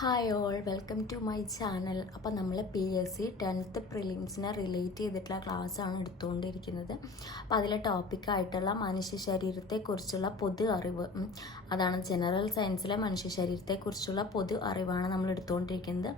Hi all welcome to my channel അപ്പോൾ നമ്മൾ P S C tenth പ്രിലിംസിനെ relate ചെയ്തിട്ടുള്ള ക്ലാസ്സാണ് എടുത്തുകൊണ്ടിരിക്കുന്നത്. അപ്പോൾ അതിലെ ടോപ്പിക്കായിട്ടുള്ള മനുഷ്യ ശരീരത്തെക്കുറിച്ചുള്ള പൊതു അറിവ് അതാണ് ജനറൽ സയൻസിലെ മനുഷ്യ ശരീരത്തെക്കുറിച്ചുള്ള പൊതു അറിവാണ് നമ്മൾ എടുത്തുകൊണ്ടിരിക്കുന്നത്.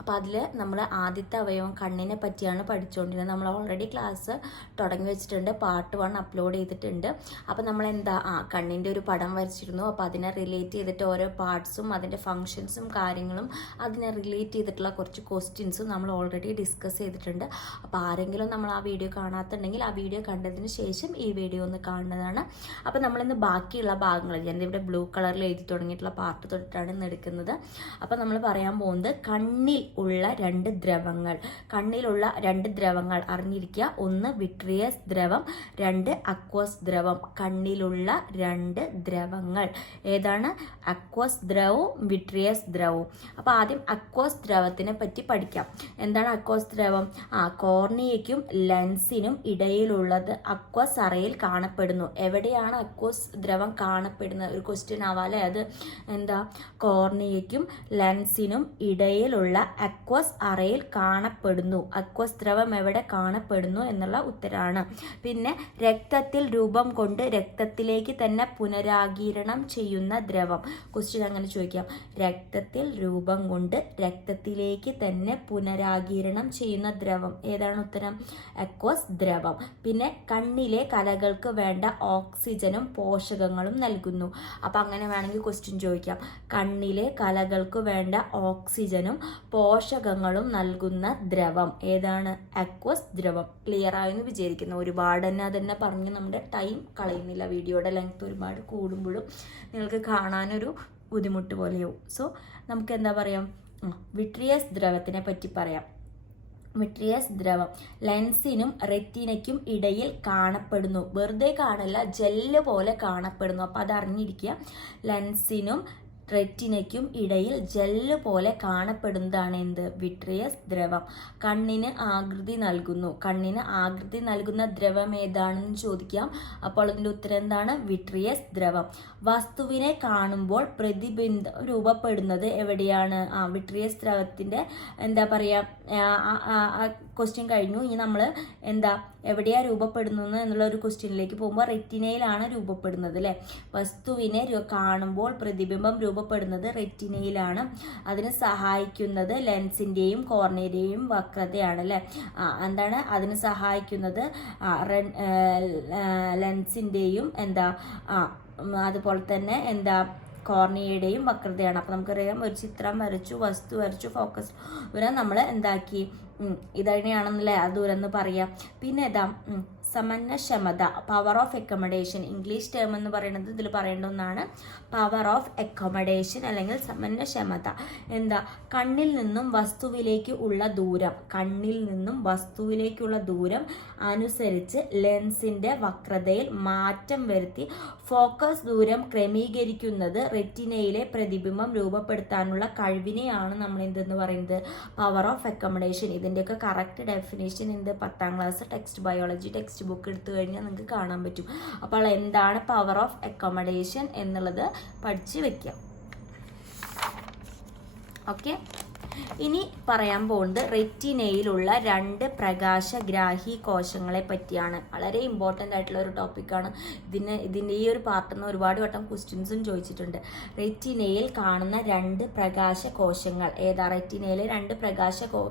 അപ്പോൾ അതിൽ നമ്മൾ ആദ്യത്തെ അവയവം കണ്ണിനെ പറ്റിയാണ് പഠിച്ചുകൊണ്ടിരുന്നത് നമ്മൾ ഓൾറെഡി ക്ലാസ് തുടങ്ങി വെച്ചിട്ടുണ്ട്. പാർട്ട് വൺ അപ്ലോഡ് ചെയ്തിട്ടുണ്ട്. അപ്പോൾ നമ്മൾ എന്താ ആ കണ്ണിന്റെ ഒരു പടം വരച്ചിരുന്നു. അപ്പോൾ അതിനെ റിലേറ്റ് ചെയ്തിട്ട് ഓരോ പാർട്സും അതിന്റെ ഫങ്ഷൻസും കാര്യങ്ങളും അതിനെ റിലേറ്റ് ചെയ്തിട്ടുള്ള കുറച്ച് ക്വസ്റ്റ്യൻസും നമ്മൾ ഓൾറെഡി ഡിസ്കസ് ചെയ്തിട്ടുണ്ട്. അപ്പോൾ ആരെങ്കിലും നമ്മൾ ആ വീഡിയോ കാണാത്തുണ്ടെങ്കിൽ ആ വീഡിയോ കണ്ടതിന് ശേഷം ഈ വീഡിയോ ഒന്ന് കാണുന്നതാണ്. അപ്പോൾ നമ്മളിന്ന് ബാക്കിയുള്ള ഭാഗങ്ങൾ ഇവിടെ ബ്ലൂ കളറിൽ എഴുതി തുടങ്ങിയിട്ടുള്ള പാർട്ട് തൊട്ടിട്ടാണ് ഇന്ന് എടുക്കുന്നത്. അപ്പോൾ നമ്മൾ പറയാൻ പോകുന്നത് കണ്ണിൽ ഉള്ള രണ്ട് ദ്രവങ്ങൾ. കണ്ണിലുള്ള രണ്ട് ദ്രവങ്ങൾ അറിഞ്ഞിരിക്കുക. ഒന്ന് വിട്രിയസ് ദ്രവം രണ്ട് അക്വസ് ദ്രവം. കണ്ണിലുള്ള രണ്ട് ദ്രവങ്ങൾ. ഏതാണ്? അക്വസ് ദ്രവവും വിട്രിയസ് ദ്രവവും. അപ്പോൾ ആദ്യം അക്വസ് ദ്രവത്തിനെ പറ്റി പഠിക്കാം. എന്താണ് അക്വസ് ദ്രവം? ആ കോർണിയയ്ക്കും ലെൻസിനും ഇടയിലുള്ളത് അക്വസ് അറയിൽ കാണപ്പെടുന്നു. എവിടെയാണ് അക്വസ് ദ്രവം കാണപ്പെടുന്നത്? ഒരു ക്വസ്റ്റ്യൻ ആവാല്ലേ അത്? എന്താ? കോർണിയയ്ക്കും ലെൻസിനും ഇടയിലുള്ള അക്വസ് അറയിൽ കാണപ്പെടുന്നു. അക്വസ് ദ്രവം എവിടെ കാണപ്പെടുന്നു എന്നുള്ള ഉത്തരമാണ് പിന്നെ രക്തത്തിൽ രൂപം കൊണ്ട് രക്തത്തിലേക്ക് തന്നെ പുനരാഗീരണം ചെയ്യുന്ന ദ്രവം. ക്വസ്റ്റ്യൻ അങ്ങനെ ചോദിക്കാം. രക്തത്തിൽ രൂപം കൊണ്ട് രക്തത്തിലേക്ക് തന്നെ പുനരാഗീരണം ചെയ്യുന്ന ദ്രവം. ഏതാണ് ഉത്തരം? അക്വസ് ദ്രവം. പിന്നെ കണ്ണിലെ കലകൾക്ക് വേണ്ട ഓക്സിജനും പോഷകങ്ങളും നൽകുന്നു. അപ്പം അങ്ങനെ വേണമെങ്കിൽ ക്വസ്റ്റ്യൻ ചോദിക്കാം. കണ്ണിലെ കലകൾക്ക് വേണ്ട ഓക്സിജനും പോഷകങ്ങളും നൽകുന്ന ദ്രവം. ഏതാണ്? അക്വസ് ദ്രവം. ക്ലിയർ ആയെന്ന് വിചാരിക്കുന്നു. ഒരുപാട് തന്നെ അതന്നെ പറഞ്ഞ് നമ്മുടെ ടൈം കളയുന്നില്ല. വീഡിയോയുടെ ലെങ്ത് ഒരുപാട് കൂടുമ്പോഴും നിങ്ങൾക്ക് കാണാനൊരു ബുദ്ധിമുട്ട് പോലെയാവും. സോ നമുക്ക് എന്താ പറയാം? വിട്രിയസ് ദ്രവത്തിനെ പറ്റി പറയാം. വിട്രിയസ് ദ്രവം ലെൻസിനും റെറ്റിനയ്ക്കും ഇടയിൽ കാണപ്പെടുന്നു. വെറുതെ കാണല്ല ജെല്ല് പോലെ കാണപ്പെടുന്നു. അപ്പോൾ അത് അറിഞ്ഞിരിക്കുക ലെൻസിനും റെറ്റിനയ്ക്കും ഇടയിൽ ജെല്ല് പോലെ കാണപ്പെടുന്നതാണ് എന്ത് വിട്രിയസ് ദ്രവം. കണ്ണിന് ആകൃതി നൽകുന്നു. കണ്ണിന് ആകൃതി നൽകുന്ന ദ്രവം ഏതാണെന്ന് ചോദിക്കാം. അപ്പോൾ അതിന്റെ ഉത്തരം എന്താണ്? വിട്രിയസ് ദ്രവം. വസ്തുവിനെ കാണുമ്പോൾ പ്രതിബിംബം രൂപപ്പെടുന്നത് എവിടെയാണ്? ആ വിട്രിയസ് ദ്രവത്തിന്റെ എന്താ പറയുക ക്വസ്റ്റ്യൻ കഴിഞ്ഞു. ഇനി നമ്മൾ എന്താ എവിടെയാ രൂപപ്പെടുന്നത് എന്നുള്ള ഒരു ക്വസ്റ്റ്യനിലേക്ക് പോകുമ്പോൾ റെറ്റിനയിലാണ് രൂപപ്പെടുന്നത് അല്ലേ? വസ്തുവിനെ കാണുമ്പോൾ പ്രതിബിംബം രൂപപ്പെടുന്നത് റെറ്റിനയിലാണ്. അതിന് സഹായിക്കുന്നത് ലെൻസിന്റെയും കോർണിയയുടെയും വക്രതയാണ് അല്ലേ? എന്താണ് അതിന് സഹായിക്കുന്നത്? ലെൻസിന്റെയും എന്താ? അതുപോലെ തന്നെ എന്താ? കോർണിയയുടെയും വക്രതയാണ്. അപ്പം നമുക്കറിയാം ഒരു ചിത്രം വരച്ചു വസ്തു വരച്ചു ഫോക്കസ്. ദൂരം നമ്മൾ എന്താക്കി? ഇതന്നെയാണെന്നല്ലേ ആ ദൂരം എന്ന് പറയാം. പിന്നെ ഉം, സമന്വക്ഷമത power of accommodation English term എന്ന് പറയുന്നത് ഇതിൽ പറയേണ്ട ഒന്നാണ് പവർ ഓഫ് അക്കോമഡേഷൻ അല്ലെങ്കിൽ സമന്വക്ഷമത എന്താ? കണ്ണിൽ നിന്നും വസ്തുവിലേക്ക് ഉള്ള ദൂരം. കണ്ണിൽ നിന്നും വസ്തുവിലേക്കുള്ള ദൂരം അനുസരിച്ച് ലെൻസിന്റെ വക്രതയിൽ മാറ്റം വരുത്തി ഫോക്കസ് ദൂരം ക്രമീകരിക്കുന്നത് റെറ്റിനയിലെ പ്രതിബിംബം രൂപപ്പെടുത്താനുള്ള കഴിവിനെയാണ് നമ്മൾ എന്തെന്ന് പറയുന്നത്? പവർ ഓഫ് അക്കോമഡേഷൻ ഇതിന്റെയൊക്കെ കറക്റ്റ് ഡെഫിനേഷൻ എന്ത്? പത്താം class text biology text book എടുത്തു കഴിഞ്ഞാൽ നിങ്ങൾക്ക് കാണാൻ പറ്റും. അപ്പോൾ എന്താണ് പവർ ഓഫ് അക്കോമഡേഷൻ എന്നുള്ളത് പഠിച്ച് വെക്കാം ഓക്കെ ഇനി പറയാൻ പോകുന്നത് റെറ്റിനയിലുള്ള രണ്ട് പ്രകാശഗ്രാഹി കോശങ്ങളെ പറ്റിയാണ്. വളരെ ഇമ്പോർട്ടന്റ് ആയിട്ടുള്ള ഒരു ടോപ്പിക്കാണ് ഇതിന് ഇതിന്റെ ഈ ഒരു പാർട്ടിൽ നിന്ന് ഒരുപാട് വട്ടം ക്വസ്റ്റ്യൻസും ചോദിച്ചിട്ടുണ്ട്. റെറ്റിനയിൽ കാണുന്ന രണ്ട് പ്രകാശ കോശങ്ങൾ ഏതാ? റെറ്റിനയിലെ രണ്ട് പ്രകാശ കോ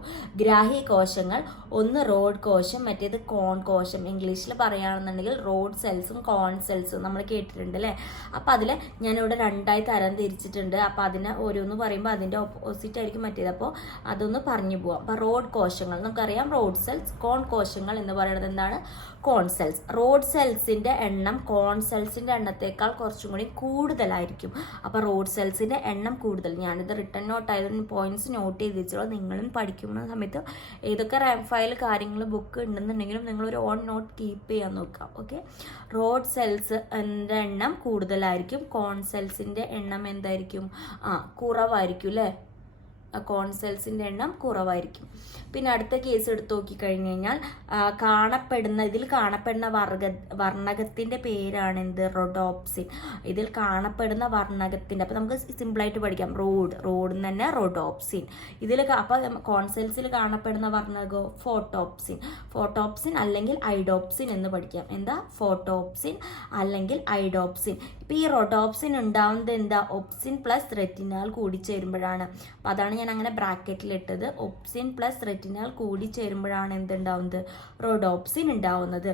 ഗ്രാഹി കോശങ്ങൾ ഒന്ന് റോഡ് കോശം മറ്റേത് കോൺ കോശം. ഇംഗ്ലീഷിൽ പറയുകയാണെന്നുണ്ടെങ്കിൽ റോഡ് സെൽസും കോൺ സെൽസും നമ്മൾ കേട്ടിട്ടുണ്ട് അല്ലേ? അപ്പോൾ അതിൽ ഞാനിവിടെ രണ്ടായി തരം തിരിച്ചിട്ടുണ്ട്. അപ്പോൾ അതിനെ ഓരോന്ന് പറയുമ്പോൾ അതിന്റെ ഓപ്പോസിറ്റ് ആയിരിക്കും മറ്റേത്. അപ്പോൾ അതൊന്ന് പറഞ്ഞു പോവാം. അപ്പോൾ റോഡ് കോശങ്ങൾ നമുക്കറിയാം റോഡ് സെൽസ് കോൺ കോശങ്ങൾ എന്ന് പറയുന്നത് എന്താണ്? കോൺ സെൽസ്. റോഡ് സെൽസിന്റെ എണ്ണം കോൺ സെൽസിന്റെ എണ്ണത്തേക്കാൾ കുറച്ചും കൂടി കൂടുതലായിരിക്കും. അപ്പോൾ റോഡ് സെൽസിന്റെ എണ്ണം കൂടുതൽ. ഞാനിത് റിട്ടേൺ നോട്ട് ആയതുകൊണ്ട് പോയിന്റ്സ് നോട്ട് ചെയ്ത് വെച്ചോളൂ. നിങ്ങളും പഠിക്കുന്ന സമയത്ത് ഏതൊക്കെ റാങ്ക് ഫയൽ കാര്യങ്ങൾ ബുക്ക് ഉണ്ടെന്നുണ്ടെങ്കിലും നിങ്ങളൊരു ഓൺ നോട്ട് കീപ്പ് ചെയ്യാൻ നോക്കാം ഓക്കെ റോഡ് സെൽസ് എണ്ണം കൂടുതലായിരിക്കും. കോൺ സെൽസിന്റെ എണ്ണം എന്തായിരിക്കും? ആ കുറവായിരിക്കും അല്ലേ? കോൺസെൽസിന്റെ എണ്ണം കുറവായിരിക്കും. പിന്നെ അടുത്ത കേസ് എടുത്ത് നോക്കിക്കഴിഞ്ഞ് കഴിഞ്ഞാൽ കാണപ്പെടുന്ന ഇതിൽ കാണപ്പെടുന്ന വർഗ വർണകത്തിന്റെ പേരാണ് എന്ത് റൊഡോപ്സിൻ. ഇതിൽ കാണപ്പെടുന്ന വർണകത്തിന്റെ അപ്പോൾ നമുക്ക് സിമ്പിളായിട്ട് പഠിക്കാം. റോഡ് റോഡിൽ തന്നെ റൊഡോപ്സിൻ. ഇതിൽ അപ്പോൾ കോൺസെൽസിൽ കാണപ്പെടുന്ന വർണകോ ഫോട്ടോപ്സിൻ. ഫോട്ടോപ്സിൻ അല്ലെങ്കിൽ ഐഡോപ്സിൻ എന്ന് പഠിക്കാം. എന്താ? ഫോട്ടോപ്സിൻ അല്ലെങ്കിൽ ഐഡോപ്സിൻ. ഇപ്പോൾ ഈ റൊഡോപ്സിൻ ഉണ്ടാവുന്നത് എന്താ? ഒപ്സിൻ പ്ലസ് റെറ്റിനാൽ കൂടി ചേരുമ്പോഴാണ് അപ്പോൾ അതാണ് ഞാൻ അങ്ങനെ ബ്രാക്കറ്റിൽ ഇട്ടത് ഒപ്സിൻ പ്ലസ് റെറ്റിനാൽ കൂടി ചേരുമ്പോഴാണ് എന്തുണ്ടാവുന്നത്? റോഡോപ്സിൻ ഉണ്ടാവുന്നത്.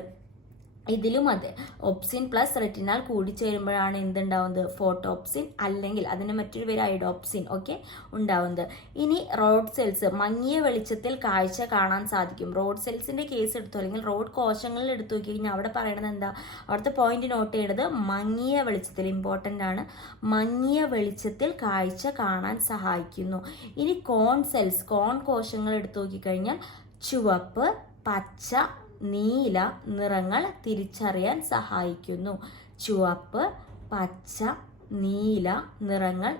ഇതിലും അതെ. ഒപ്സിൻ പ്ലസ് റെറ്റിനാൽ കൂടി ചേരുമ്പോഴാണ് എന്തുണ്ടാവുന്നത്? ഫോട്ടോപ്സിൻ അല്ലെങ്കിൽ അതിന് മറ്റൊരു പേര് ഐഡോപ്സിൻ ഓക്കെ ഉണ്ടാവുന്നത്. ഇനി റോഡ് സെൽസ് മങ്ങിയ വെളിച്ചത്തിൽ കാഴ്ച കാണാൻ സാധിക്കും. റോഡ് സെൽസിന്റെ കേസ് എടുത്തു അല്ലെങ്കിൽ റോഡ് കോശങ്ങളിൽ എടുത്തു നോക്കി കഴിഞ്ഞാൽ അവിടെ പറയണത് എന്താ? അവിടുത്തെ പോയിന്റ് നോട്ട് ചെയ്തത് മങ്ങിയ വെളിച്ചത്തിൽ ഇമ്പോർട്ടന്റ് ആണ്. മങ്ങിയ വെളിച്ചത്തിൽ കാഴ്ച കാണാൻ സഹായിക്കുന്നു. ഇനി കോൺ സെൽസ് കോൺ കോശങ്ങൾ എടുത്തു നോക്കിക്കഴിഞ്ഞാൽ ചുവപ്പ് പച്ച നീല നിറങ്ങൾ തിരിച്ചറിയാൻ സഹായിക്കുന്നു. ചുവപ്പ് പച്ച നീല നിറങ്ങൾ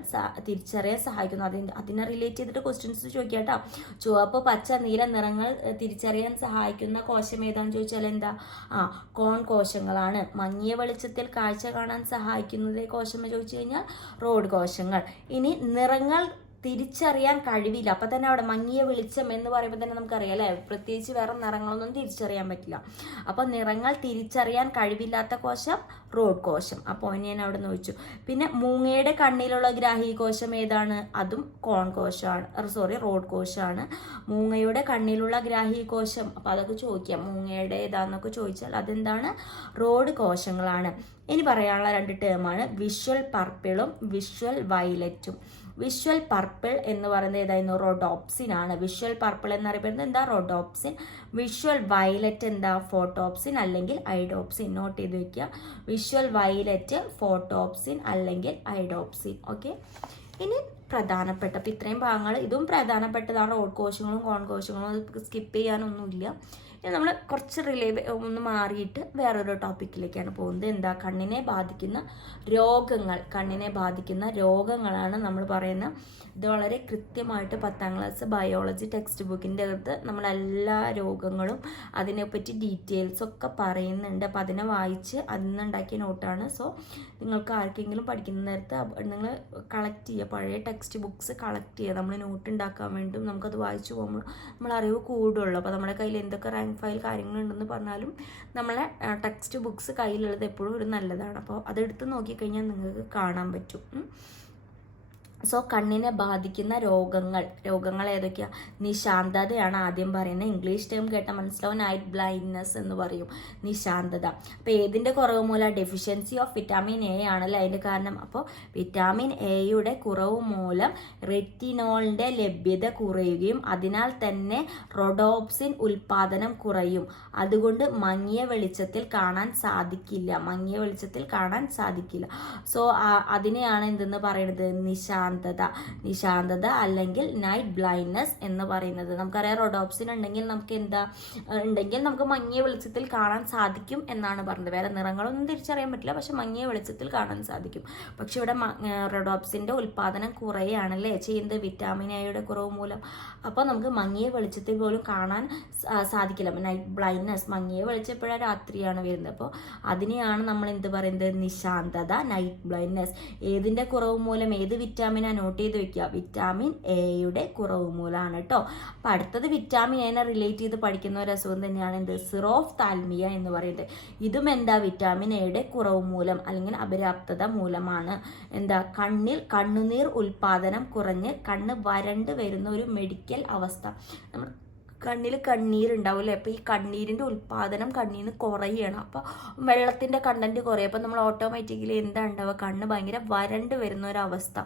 തിരിച്ചറിയാൻ സഹായിക്കുന്നു. അതിന് അതിനെ റിലേറ്റ് ചെയ്തിട്ട് ക്വസ്റ്റ്യൻസ് ചോദിക്കാട്ടോ ചുവപ്പ് പച്ച നീല നിറങ്ങൾ തിരിച്ചറിയാൻ സഹായിക്കുന്ന കോശം ഏതാന്ന് ചോദിച്ചാൽ എന്താ? ആ കോൺ കോശങ്ങളാണ്. മങ്ങിയ വെളിച്ചത്തിൽ കാഴ്ച കാണാൻ സഹായിക്കുന്നത് കോശം ചോദിച്ചു കഴിഞ്ഞാൽ? റോഡ് കോശങ്ങൾ. ഇനി നിറങ്ങൾ തിരിച്ചറിയാൻ കഴിവില്ല. അപ്പം തന്നെ അവിടെ മങ്ങിയ വെളിച്ചം എന്ന് പറയുമ്പോൾ തന്നെ നമുക്കറിയാം അല്ലേ പ്രത്യേകിച്ച് വേറെ നിറങ്ങളൊന്നും തിരിച്ചറിയാൻ പറ്റില്ല. അപ്പോൾ നിറങ്ങൾ തിരിച്ചറിയാൻ കഴിവില്ലാത്ത കോശം റോഡ് കോശം. അപ്പോൾ ഞാൻ അവിടെ നിന്ന് വെച്ചു പിന്നെ മൂങ്ങയുടെ കണ്ണിലുള്ള ഗ്രാഹി കോശം ഏതാണ്? അതും കോൺ കോശമാണ്. Sorry road കോശമാണ്. മൂങ്ങയുടെ കണ്ണിലുള്ള ഗ്രാഹി കോശം. അപ്പം അതൊക്കെ ചോദിക്കാം. മൂങ്ങയുടെ ഏതാന്നൊക്കെ ചോദിച്ചാൽ അതെന്താണ്? റോഡ് കോശങ്ങളാണ്. ഇനി പറയാനുള്ള രണ്ട് ടേമാണ് വിഷ്വൽ പർപ്പിളും വിഷ്വൽ വയലറ്റും വിഷ്വൽ പർപ്പിൾ എന്ന് പറയുന്നത് ഏതായിരുന്നു? റോഡോപ്സിൻ ആണ്. വിഷ്വൽ പർപ്പിൾ എന്നറിയപ്പെടുന്നത് എന്താ? റോഡോപ്സിൻ വിഷ്വൽ വയലറ്റ് എന്താ? ഫോട്ടോപ്സിൻ അല്ലെങ്കിൽ ഐഡോപ്സിൻ നോട്ട് ചെയ്ത് വെക്കുക. വിഷ്വൽ വയലറ്റ് ഫോട്ടോപ്സിൻ അല്ലെങ്കിൽ ഐഡോപ്സിൻ ഓക്കെ ഇനി പ്രധാനപ്പെട്ട ഇത്രയും ഭാഗങ്ങൾ ഇതും പ്രധാനപ്പെട്ടതാണ്. റോഡ് കോശങ്ങളും കോൺ കോശങ്ങളും സ്കിപ്പ് ചെയ്യാനൊന്നുമില്ല. ഇനി നമ്മൾ കുറച്ച് റിലേ ഒന്ന് മാറിയിട്ട് വേറൊരു ടോപ്പിക്കിലേക്കാണ് പോകുന്നത്. എന്താ? കണ്ണിനെ ബാധിക്കുന്ന രോഗങ്ങൾ. കണ്ണിനെ ബാധിക്കുന്ന രോഗങ്ങളാണ് നമ്മൾ പറയുന്ന. ഇത് വളരെ കൃത്യമായിട്ട് പത്താം ക്ലാസ് ബയോളജി ടെക്സ്റ്റ് ബുക്കിന്റെ അകത്ത് നമ്മൾ എല്ലാ രോഗങ്ങളും അതിനെപ്പറ്റി ഡീറ്റെയിൽസ് ഒക്കെ പറയുന്നുണ്ട്. അപ്പം അതിനെ വായിച്ച് അതിൽ നിന്നുണ്ടാക്കിയ നോട്ടാണ് സോ നിങ്ങൾക്ക് ആർക്കെങ്കിലും പഠിക്കുന്ന നേരത്ത് നിങ്ങൾ കളക്ട് ചെയ്യുക. പഴയ ടെക്സ്റ്റ് ബുക്ക്സ് കളക്ട് ചെയ്യുക. നമ്മൾ നോട്ട് ഉണ്ടാക്കാൻ വേണ്ടിയും നമുക്കത് വായിച്ചു പോകുമ്പോൾ നമ്മൾ അറിവ് കൂടുള്ളൂ. അപ്പോൾ നമ്മുടെ കയ്യിൽ എന്തൊക്കെ റാങ്ക് ഫയൽ കാര്യങ്ങളുണ്ടെന്ന് പറഞ്ഞാലും നമ്മളെ ടെക്സ്റ്റ് ബുക്ക്സ് കയ്യിലുള്ളത് എപ്പോഴും ഒരു നല്ലതാണ് അപ്പോൾ അതെടുത്ത് നോക്കിക്കഴിഞ്ഞാൽ നിങ്ങൾക്ക് കാണാൻ പറ്റും. സോ കണ്ണിനെ ബാധിക്കുന്ന രോഗങ്ങൾ രോഗങ്ങൾ ഏതൊക്കെയാണ് നിശാന്തതയാണ് ആദ്യം പറയുന്നത്. ഇംഗ്ലീഷ് ടേം കേട്ട മനസ്സിലാവും. നൈറ്റ് ബ്ലൈൻഡ്നെസ് എന്ന് പറയും. നിശാന്തത. അപ്പോൾ ഏതിന്റെ കുറവ് മൂലം? ഡെഫിഷ്യൻസി ഓഫ് വിറ്റാമിൻ എ ആണല്ലോ അതിന്റെ കാരണം. അപ്പോൾ വിറ്റാമിൻ എയുടെ കുറവ് മൂലം റെറ്റിനോളിന്റെ ലഭ്യത കുറയുകയും അതിനാൽ തന്നെ റൊഡോപ്സിൻ ഉൽപാദനം കുറയും. അതുകൊണ്ട് മങ്ങിയ വെളിച്ചത്തിൽ കാണാൻ സാധിക്കില്ല. മങ്ങിയ വെളിച്ചത്തിൽ കാണാൻ സാധിക്കില്ല. സോ അതിനെയാണ് എന്തെന്ന് പറയുന്നത്? നിശാന്തത നിശാന്തത അല്ലെങ്കിൽ നൈറ്റ് ബ്ലൈൻഡ്നെസ് എന്ന് പറയുന്നത്. നമുക്കറിയാം റൊഡോപ്സിൻ ഉണ്ടെങ്കിൽ നമുക്ക് എന്താ ഉണ്ടെങ്കിൽ നമുക്ക് മങ്ങിയ വെളിച്ചത്തിൽ കാണാൻ സാധിക്കും എന്നാണ് പറഞ്ഞത്. വേറെ നിറങ്ങളൊന്നും തിരിച്ചറിയാൻ പറ്റില്ല പക്ഷെ മങ്ങിയ വെളിച്ചത്തിൽ കാണാൻ സാധിക്കും. പക്ഷെ ഇവിടെ റോഡോപ്സിന്റെ ഉൽപാദനം കുറയാണല്ലേ? ചെയ്യുന്നത് വിറ്റാമിൻ എയുടെ കുറവ് മൂലം. അപ്പോൾ നമുക്ക് മങ്ങിയ വെളിച്ചത്തിൽ പോലും കാണാൻ സാധിക്കില്ല. നൈറ്റ് ബ്ലൈൻഡ്നെസ് മങ്ങിയ വെളിച്ചപ്പോഴാണ് രാത്രിയാണ് വരുന്നത്. അപ്പോൾ അതിനെയാണ് നമ്മൾ എന്ത് പറയുന്നത്? നിശാന്തത നൈറ്റ് ബ്ലൈൻഡ്നെസ് ഏതിന്റെ കുറവ് മൂലം ഏത് വിറ്റാമിനാ നോട്ട് ചെയ്ത് വെക്കുക. വിറ്റാമിൻ എയുടെ കുറവ് മൂലമാണ് കേട്ടോ അപ്പം അടുത്തത് വിറ്റാമിൻ എനെ റിലേറ്റ് ചെയ്ത് പഠിക്കുന്ന ഒരു അസുഖം തന്നെയാണ് എന്ത്? സിറോഫ് താൽമിയ എന്ന് പറയുന്നത്. ഇതും എന്താ? വിറ്റാമിൻ എയുടെ കുറവ് മൂലം അല്ലെങ്കിൽ അപര്യാപ്തത മൂലമാണ്. എന്താ? കണ്ണിൽ കണ്ണുനീർ ഉൽപാദനം കുറഞ്ഞ് കണ്ണ് വരണ്ട് വരുന്ന ഒരു മെഡിക്കൽ അവസ്ഥ. നമ്മൾ കണ്ണിൽ കണ്ണീരുണ്ടാവില്ലേ? അപ്പോൾ ഈ കണ്ണീരിന്റെ ഉൽപ്പാദനം കണ്ണിൽ നിന്ന് കുറയുകയാണ് അപ്പോൾ വെള്ളത്തിന്റെ കണ്ടന്റ് കുറയും. അപ്പോൾ നമ്മൾ ഓട്ടോമാറ്റിക്കലി എന്താ ഉണ്ടാവുക കണ്ണ് ഭയങ്കര വരണ്ട് വരുന്ന ഒരവസ്ഥ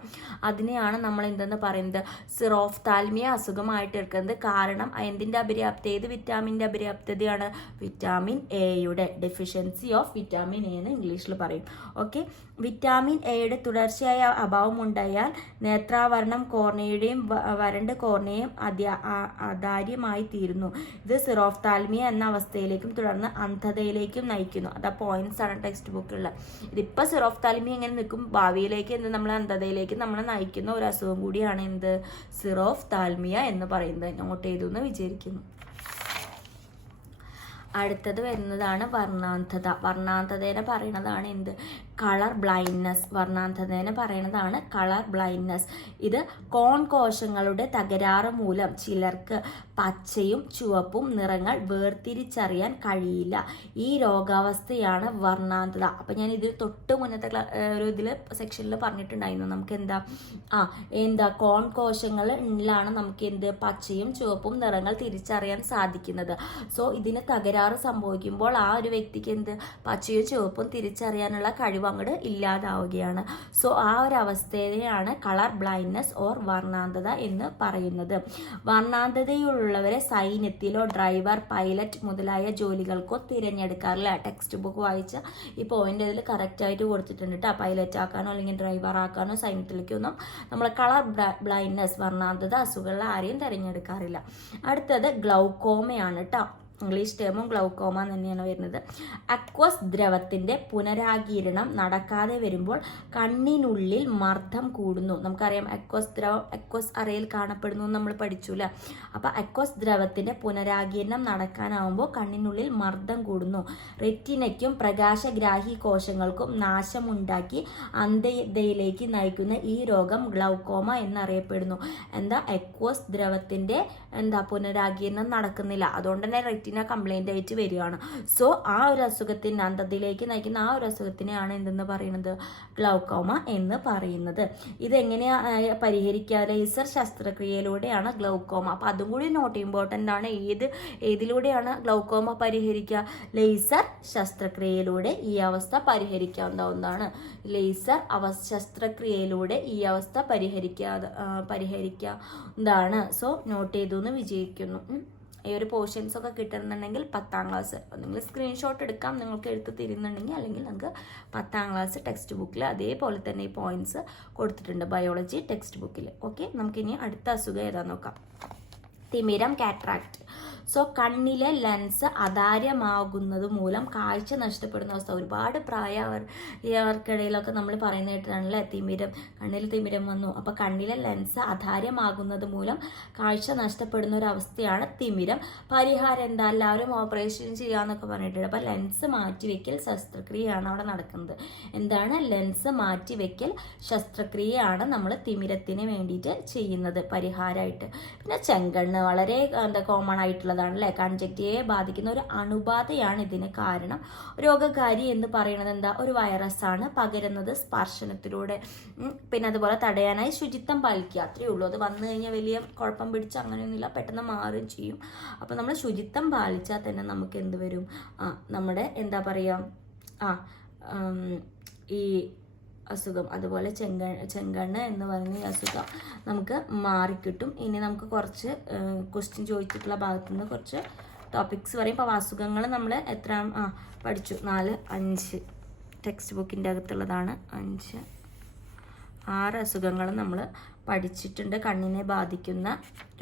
അതിനെയാണ് നമ്മൾ എന്തെന്ന് പറയുന്നത്? സിറോഫ്താൽമിയ അസുഖമായിട്ട് എടുക്കുന്നത്. കാരണം എന്തിന്റെ അപര്യാപ്ത ഏത് വിറ്റാമിന്റെ അപര്യാപ്തതയാണ്? വിറ്റാമിൻ എയുടെ ഡെഫിഷ്യൻസി ഓഫ് വിറ്റാമിൻ എ എന്ന് ഇംഗ്ലീഷിൽ പറയും. ഓക്കെ വിറ്റാമിൻ എയുടെ തുടർച്ചയായ അഭാവം ഉണ്ടായാൽ നേത്രാവരണം കോർണയുടെയും വരണ്ട് കോർണയും അതാര്യമായി തീരുന്നു. ഇത് സിറോഫ്താൽമിയ എന്ന അവസ്ഥയിലേക്കും തുടർന്ന് അന്ധതയിലേക്കും നയിക്കുന്നു. അതാ പോയിന്റ്സ് ആണ് ടെക്സ്റ്റ് ബുക്കിലുള്ള ഇതിപ്പോൾ സിറോഫ്താൽമിയ എങ്ങനെ നിൽക്കും. ഭാവിയിലേക്ക് എന്ത് നമ്മൾ അന്ധതയിലേക്ക് നമ്മളെ നയിക്കുന്ന ഒരു അസുഖം കൂടിയാണ് എന്ത്? സിറോഫ് താൽമിയ എന്ന് പറയുന്നത്. നോട്ട് ചെയ്തു എന്ന് വിചാരിക്കുന്നു. അടുത്തത് വരുന്നതാണ് വർണാന്ധത. വർണാന്ധതേനെ പറയുന്നതാണ് എന്ത്? കളർ ബ്ലൈൻഡ്നെസ് വർണാന്ധതേനെ പറയുന്നതാണ് കളർ ബ്ലൈൻഡ്നെസ്. ഇത് കോൺ കോശങ്ങളുടെ തകരാറ് മൂലം ചിലർക്ക് പച്ചയും ചുവപ്പും നിറങ്ങൾ വേർതിരിച്ചറിയാൻ കഴിയില്ല. ഈ രോഗാവസ്ഥയാണ് വർണാന്ധത അപ്പം ഞാൻ ഇതിൽ തൊട്ട് മുന്നത്തെ ഒരു ഇതിൽ സെക്ഷനിൽ പറഞ്ഞിട്ടുണ്ടായിരുന്നു. നമുക്ക് എന്താ ആ എന്താ? കോൺ കോശങ്ങളിലാണ് നമുക്ക് എന്ത് പച്ചയും ചുവപ്പും നിറങ്ങൾ തിരിച്ചറിയാൻ സാധിക്കുന്നത്. സോ ഇതിന് തകരാറ് സംഭവിക്കുമ്പോൾ ആ ഒരു വ്യക്തിക്ക് എന്ത് പച്ചയും ചുവപ്പും തിരിച്ചറിയാനുള്ള കഴിവ് അങ്ങോട്ട് ഇല്ലാതാവുകയാണ്. സോ ആ ഒരു അവസ്ഥയെയാണ് കളർ ബ്ലൈൻഡ്നെസ് ഓർ വർണാന്തത എന്ന് പറയുന്നത്. വർണാന്തതയുള്ളവരെ സൈന്യത്തിലോ ഡ്രൈവർ പൈലറ്റ് മുതലായ ജോലികൾക്കോ തിരഞ്ഞെടുക്കാറില്ല. ടെക്സ്റ്റ് ബുക്ക് വായിച്ച ഈ പോയിന്റ് അതിൽ കറക്റ്റായിട്ട് കൊടുത്തിട്ടുണ്ട് കേട്ടോ പൈലറ്റ് ആക്കാനോ അല്ലെങ്കിൽ ഡ്രൈവർ ആക്കാനോ സൈന്യത്തിലേക്കൊന്നും നമ്മൾ കളർ ബ്ലൈൻഡ്നെസ് വർണാന്തത അസുഖങ്ങൾ ആരെയും തിരഞ്ഞെടുക്കാറില്ല. അടുത്തത് ഗ്ലൗക്കോമയാണ് കേട്ടോ ഇംഗ്ലീഷ് ടേമും ഗ്ലൗക്കോമ തന്നെയാണ് വരുന്നത്. അക്വസ് ദ്രവത്തിന്റെ പുനരാഗീരണം നടക്കാതെ വരുമ്പോൾ കണ്ണിനുള്ളിൽ മർദ്ദം കൂടുന്നു. നമുക്കറിയാം അക്വസ് ദ്രവം അക്വസ് അറയിൽ കാണപ്പെടുന്നു നമ്മൾ പഠിച്ചൂല അപ്പോൾ അക്വസ് ദ്രവത്തിന്റെ പുനരാഗീരണം നടക്കാനാവുമ്പോൾ കണ്ണിനുള്ളിൽ മർദ്ദം കൂടുന്നു. റെറ്റിനയ്ക്കും പ്രകാശഗ്രാഹി കോശങ്ങൾക്കും നാശമുണ്ടാക്കി അന്ധതയിലേക്ക് നയിക്കുന്ന ഈ രോഗം ഗ്ലൗക്കോമ എന്നറിയപ്പെടുന്നു. എന്താ? എക്വസ് ദ്രവത്തിന്റെ എന്താ പുനരാഗീരണം നടക്കുന്നില്ല. അതുകൊണ്ട് തന്നെ റെറ്റിന കംപ്ലൈന്റ് ആയിട്ട് വരികയാണ്. സോ ആ ഒരു അസുഖത്തിന് അന്ധതയിലേക്ക് നയിക്കുന്ന ആ ഒരു അസുഖത്തിനെയാണ് എന്തെന്ന് പറയുന്നത്? ഗ്ലൗക്കോമ എന്ന് പറയുന്നത്. ഇതെങ്ങനെയാണ് പരിഹരിക്കുക ലേസർ ശസ്ത്രക്രിയയിലൂടെയാണ് ഗ്ലൗക്കോമ അപ്പോൾ അതും കൂടി നോട്ട് ഇമ്പോർട്ടന്റ് ആണ്. ഏത് ഏതിലൂടെയാണ് ഗ്ലൗക്കോമ പരിഹരിക്കുക? ലേസർ ശസ്ത്രക്രിയയിലൂടെ ഈ അവസ്ഥ പരിഹരിക്കാവുന്നതാണ്. ലേസർ അവ ശസ്ത്രക്രിയയിലൂടെ ഈ അവസ്ഥ പരിഹരിക്കാതെ പരിഹരിക്കാവുന്നതാണ്. സോ നോട്ട് ചെയ്തു എന്ന് വിജയിക്കുന്നു. ഈ ഒരു പോർഷൻസ് ഒക്കെ കിട്ടുന്നുണ്ടെങ്കിൽ പത്താം ക്ലാസ് നിങ്ങൾ സ്ക്രീൻഷോട്ട് എടുക്കാം നിങ്ങൾക്ക് എഴുത്ത് തിരുന്നുണ്ടെങ്കിൽ അല്ലെങ്കിൽ നിങ്ങൾക്ക് പത്താം ക്ലാസ് ടെക്സ്റ്റ് ബുക്കിൽ അതേപോലെ തന്നെ ഈ പോയിന്റ്സ് കൊടുത്തിട്ടുണ്ട് ബയോളജി ടെക്സ്റ്റ് ബുക്കിൽ ഓക്കെ നമുക്കിനി അടുത്ത അസുഖം ഏതാ നോക്കാം. തിമിരം കാട്രാക്ട് സോ കണ്ണിലെ ലെൻസ് അതാര്യമാകുന്നത് മൂലം കാഴ്ച നഷ്ടപ്പെടുന്ന അവസ്ഥ. ഒരുപാട് പ്രായവർക്കിടയിലൊക്കെ നമ്മൾ പറയുന്ന കേട്ടിട്ടാണല്ലേ? തിമിരം കണ്ണിൽ തിമിരം വന്നു. അപ്പോൾ കണ്ണിലെ ലെൻസ് അതാര്യമാകുന്നത് മൂലം കാഴ്ച നഷ്ടപ്പെടുന്ന ഒരു അവസ്ഥയാണ് തിമിരം. പരിഹാരം എന്താ? എല്ലാവരും ഓപ്പറേഷൻ ചെയ്യാന്നൊക്കെ പറഞ്ഞിട്ടുണ്ട്. അപ്പോൾ ലെൻസ് മാറ്റിവെക്കൽ ശസ്ത്രക്രിയയാണ് അവിടെ നടക്കുന്നത്. എന്താണ്? ലെൻസ് മാറ്റിവെക്കൽ ശസ്ത്രക്രിയയാണ് നമ്മൾ തിമിരത്തിന് വേണ്ടിയിട്ട് ചെയ്യുന്നത് പരിഹാരമായിട്ട് പിന്നെ ചെങ്കണ്ണ് വളരെ എന്താ കോമൺ ആയിട്ടുള്ളതാണ് അല്ലേ കൺജക്റ്റീവയെ ബാധിക്കുന്ന ഒരു അണുബാധയാണ് ഇതിന് കാരണം. രോഗകാരി എന്ന് പറയുന്നത് എന്താ? ഒരു വൈറസ് ആണ്. പകരുന്നത് സ്പർശനത്തിലൂടെ. പിന്നെ അതുപോലെ തടയാനായി ശുചിത്വം പാലിക്കുക. അത്രയേ ഉള്ളൂ. അത് വന്നു കഴിഞ്ഞാൽ വലിയ കുഴപ്പം പിടിച്ച് അങ്ങനെയൊന്നുമില്ല. പെട്ടെന്ന് മാറുകയും ചെയ്യും. അപ്പോൾ നമ്മൾ ശുചിത്വം പാലിച്ചാൽ തന്നെ നമുക്ക് എന്ത് വരും? ആ നമ്മുടെ എന്താ പറയുക ആ ഈ അസുഖം. അതുപോലെ ചെങ്ക ചെങ്കണ്ണ് എന്ന് പറയുന്ന ഈ അസുഖം നമുക്ക് മാറിക്കിട്ടും. ഇനി നമുക്ക് കുറച്ച് ക്വസ്റ്റ്യൻ ചോദിച്ചിട്ടുള്ള ഭാഗത്തു നിന്ന് കുറച്ച് ടോപ്പിക്സ് പറയും ഇപ്പോൾ അസുഖങ്ങൾ നമ്മൾ എത്ര ആ പഠിച്ചു. നാല് അഞ്ച്. ടെക്സ്റ്റ് ബുക്കിന്റെ അകത്തുള്ളതാണ് അഞ്ച്. ആറ് അസുഖങ്ങൾ നമ്മൾ പഠിച്ചിട്ടുണ്ട്. കണ്ണിനെ ബാധിക്കുന്ന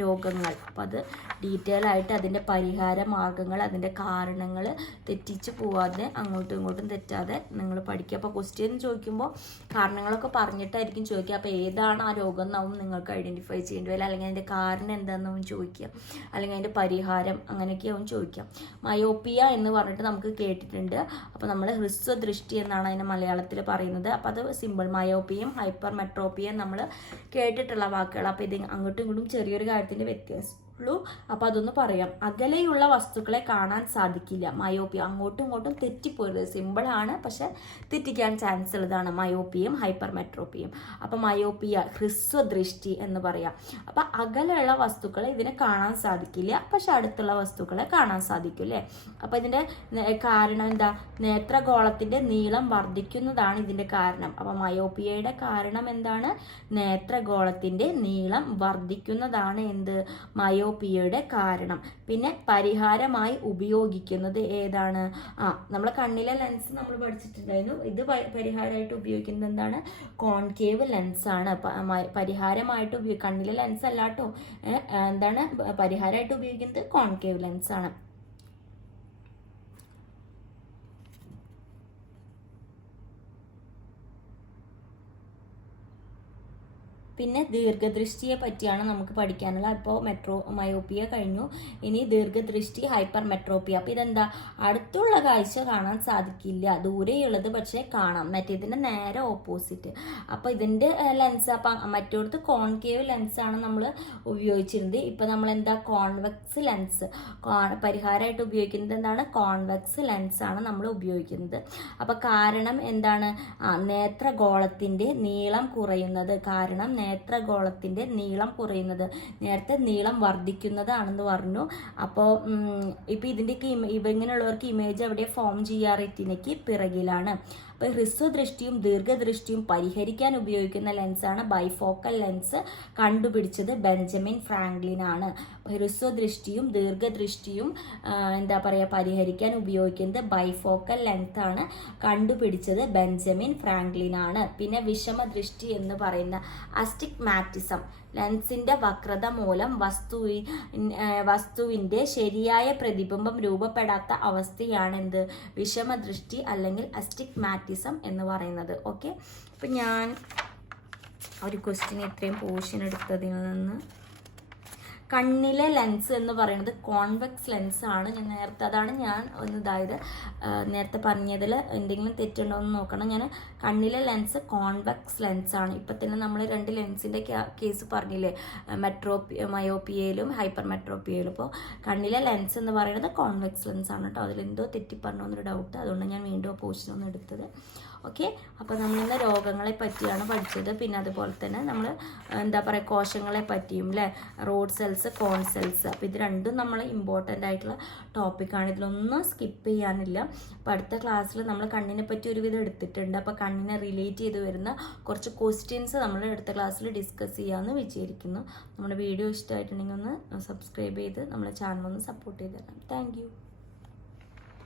രോഗങ്ങൾ. അപ്പം അത് ഡീറ്റെയിൽ ആയിട്ട് അതിന്റെ പരിഹാര മാർഗങ്ങൾ അതിന്റെ കാരണങ്ങൾ തെറ്റിച്ച് പോവാതെ അങ്ങോട്ടും ഇങ്ങോട്ടും തെറ്റാതെ നിങ്ങൾ പഠിക്കുക. അപ്പോൾ ക്വസ്റ്റ്യൻ ചോദിക്കുമ്പോൾ കാരണങ്ങളൊക്കെ പറഞ്ഞിട്ടായിരിക്കും ചോദിക്കുക. അപ്പോൾ ഏതാണ് ആ രോഗം എന്നാവും നിങ്ങൾക്ക് ഐഡന്റിഫൈ ചെയ്യേണ്ടി വരില്ല അല്ലെങ്കിൽ അതിന്റെ കാരണം എന്താണെന്നാവും ചോദിക്കുക. അല്ലെങ്കിൽ അതിന്റെ പരിഹാരം അങ്ങനെയൊക്കെയാവും ചോദിക്കുക. മയോപ്പിയ എന്ന് പറഞ്ഞിട്ട് നമുക്ക് കേട്ടിട്ടുണ്ട്. അപ്പോൾ നമ്മൾ ഹ്രസ്വദൃഷ്ടി എന്നാണ് അതിനെ മലയാളത്തിൽ പറയുന്നത്. അപ്പോൾ അത് സിമ്പിൾ മയോപ്പിയും ഹൈപ്പർ മെട്രോപ്പിയും നമ്മൾ കേട്ടിട്ടുള്ള വാക്കുകൾ അപ്പോൾ ഇത് അങ്ങോട്ടും ഇങ്ങോട്ടും ചെറിയൊരു കാര്യത്തിന്റെ വ്യത്യാസം. ഉള്ളൂ. അപ്പോൾ അതൊന്ന് പറയാം. അകലെയുള്ള വസ്തുക്കളെ കാണാൻ സാധിക്കില്ല. മയോപ്പിയ. അങ്ങോട്ടും ഇങ്ങോട്ടും തെറ്റിപ്പോരുത്. സിമ്പിളാണ് പക്ഷെ തെറ്റിക്കാൻ ചാൻസ് ഉള്ളതാണ്. മയോപ്പിയും ഹൈപ്പർ മെട്രോപ്പിയും അപ്പോൾ മയോപ്പിയ ഹ്രസ്വദൃഷ്ടി എന്ന് പറയാം. അപ്പോൾ അകലെയുള്ള വസ്തുക്കളെ ഇതിനെ കാണാൻ സാധിക്കില്ല. പക്ഷെ അടുത്തുള്ള വസ്തുക്കളെ കാണാൻ സാധിക്കും അല്ലേ അപ്പോൾ ഇതിന്റെ കാരണം എന്താ? നേത്രഗോളത്തിന്റെ നീളം വർദ്ധിക്കുന്നതാണ് ഇതിന്റെ കാരണം. അപ്പോൾ മയോപ്പിയയുടെ കാരണം എന്താണ്? നേത്രഗോളത്തിന്റെ നീളം വർദ്ധിക്കുന്നതാണ് എന്ത്? മയോപ്പിയ മയോപ്പിയയുടെ കാരണം. പിന്നെ പരിഹാരമായി ഉപയോഗിക്കുന്നത് ഏതാണ്? ആ നമ്മളെ കണ്ണിലെ ലെൻസ് നമ്മൾ പഠിച്ചിട്ടുണ്ടായിരുന്നു. ഇത് പരിഹാരമായിട്ട് ഉപയോഗിക്കുന്നത് എന്താണ്? കോൺകേവ് ലെൻസ് ആണ്. പരിഹാരമായിട്ട് ഉപയോഗി കണ്ണിലെ ലെൻസ് അല്ലാട്ടോ. എന്താണ്? പരിഹാരമായിട്ട് ഉപയോഗിക്കുന്നത് കോൺകേവ് ലെൻസ് ആണ് പിന്നെ ദീർഘദൃഷ്ടിയെ പറ്റിയാണ് നമുക്ക് പഠിക്കാനുള്ളത്. അപ്പോൾ മെട്രോ മയോപ്പിയ കഴിഞ്ഞു. ഇനി ദീർഘദൃഷ്ടി ഹൈപ്പർ മെട്രോപ്പിയ അപ്പോൾ ഇതെന്താ? അടുത്തുള്ള കാഴ്ച കാണാൻ സാധിക്കില്ല. ദൂരെയുള്ളത് പക്ഷേ കാണാം. മറ്റേതിന്റെ നേരെ ഓപ്പോസിറ്റ്. അപ്പോൾ ഇതിന്റെ ലെൻസ് അപ്പം മറ്റോടത്ത് കോൺകേവ് ലെൻസാണ് നമ്മൾ ഉപയോഗിച്ചിരുന്നത്. ഇപ്പോൾ നമ്മൾ എന്താ കോൺവെക്സ് ലെൻസ് പരിഹാരമായിട്ട് ഉപയോഗിക്കുന്നത് എന്താണ്? കോൺവെക്സ് ലെൻസാണ് നമ്മൾ ഉപയോഗിക്കുന്നത്. അപ്പോൾ കാരണം എന്താണ്? നേത്രഗോളത്തിന്റെ നീളം കുറയുന്നത്. കാരണം നേത്രഗോളത്തിന്റെ നീളം കുറയുന്നത്. നേരത്തെ നീളം വർദ്ധിക്കുന്നതാണെന്ന് പറഞ്ഞു. അപ്പോൾ ഇപ്പോൾ ഇതിന്റെയൊക്കെ ഇവ ഇങ്ങനെയുള്ളവർക്ക് ഇമേജ് എവിടെ ഫോം ചെയ്യാറ് റെറ്റിനയ്ക്ക് പിറകിലാണ്. അപ്പോൾ ഹ്രസ്വദൃഷ്ടിയും ദീർഘദൃഷ്ടിയും പരിഹരിക്കാൻ ഉപയോഗിക്കുന്ന ലെൻസാണ് ബൈഫോക്കൽ ലെൻസ് കണ്ടുപിടിച്ചത് ബെഞ്ചമിൻ ഫ്രാങ്ക്ലിൻ ആണ്. ഹ്രസ്വദൃഷ്ടിയും ദീർഘദൃഷ്ടിയും എന്താ പറയുക പരിഹരിക്കാൻ ഉപയോഗിക്കുന്നത് ബൈഫോക്കൽ ലെൻസ് ആണ് കണ്ടുപിടിച്ചത് ബെഞ്ചമിൻ ഫ്രാങ്ക്ലിൻ ആണ്. പിന്നെ വിഷമദൃഷ്ടി എന്ന് പറയുന്ന അസ്റ്റിഗ്മാറ്റിസം ലെൻസിന്റെ വക്രത മൂലം വസ്തു വസ്തുവിന്റെ ശരിയായ പ്രതിബിംബം രൂപപ്പെടാത്ത അവസ്ഥയാണ് എന്ത് വിഷമദൃഷ്ടി അല്ലെങ്കിൽ അസ്റ്റിഗ്മാറ്റിസം എന്ന് പറയുന്നത്. ഓക്കെ അപ്പം ഞാൻ ഒരു ക്വസ്റ്റ്യൻ ഇത്രയും പോഷൻ എടുത്തതിൽ നിന്ന് കണ്ണിലെ ലെൻസ് എന്ന് പറയുന്നത് കോൺവെക്സ് ലെൻസ് ആണ് ഞാൻ നേരത്തെ അതാണ് ഞാൻ ഒന്ന് ഇതായത് നേരത്തെ പറഞ്ഞതിൽ എന്തെങ്കിലും തെറ്റുണ്ടോ എന്ന് നോക്കണം. ഞാൻ കണ്ണിലെ ലെൻസ് കോൺവെക്സ് ലെൻസ് ആണ്. ഇപ്പം തന്നെ നമ്മൾ രണ്ട് ലെൻസിന്റെ കേസ് പറഞ്ഞില്ലേ? മെട്രോപ്പി മയോപ്പിയയിലും ഹൈപ്പർ മെട്രോപ്പിയയിലും അപ്പോൾ കണ്ണിലെ ലെൻസ് എന്ന് പറയുന്നത് കോൺവെക്സ് ലെൻസ് ആണ് കേട്ടോ. അതിലെന്തോ തെറ്റി പറഞ്ഞോ എന്നൊരു ഡൗട്ട് അതുകൊണ്ട് ഞാൻ വീണ്ടും ആ പോർഷൻ ഒന്ന് എടുത്തത്. ഓക്കെ? അപ്പോൾ നമ്മളിന്ന് രോഗങ്ങളെ പറ്റിയാണ് പഠിച്ചത്. പിന്നെ അതുപോലെ തന്നെ നമ്മൾ എന്താ പറയുക കോശങ്ങളെ പറ്റിയും അല്ലേ റോഡ് സെൽസ് കോൺ സെൽസ് അപ്പോൾ ഇത് രണ്ടും നമ്മൾ ഇമ്പോർട്ടന്റ് ആയിട്ടുള്ള ടോപ്പിക്കാണ് ഇതിലൊന്നും സ്കിപ്പ് ചെയ്യാനില്ല. അപ്പോൾ അടുത്ത ക്ലാസ്സിൽ നമ്മൾ കണ്ണിനെ പറ്റി ഒരു ഒരുവിധം എടുത്തിട്ടുണ്ട്. അപ്പോൾ കണ്ണിനെ റിലേറ്റ് ചെയ്ത് വരുന്ന കുറച്ച് ക്വസ്റ്റ്യൻസ് നമ്മൾ അടുത്ത ക്ലാസ്സിൽ ഡിസ്കസ് ചെയ്യാമെന്ന് വിചാരിക്കുന്നു. നമ്മുടെ വീഡിയോ ഇഷ്ടമായിട്ടുണ്ടെങ്കിൽ ഒന്ന് സബ്സ്ക്രൈബ് ചെയ്ത് നമ്മുടെ ചാനൽ ഒന്ന് സപ്പോർട്ട് ചെയ്ത് തരണം. താങ്ക്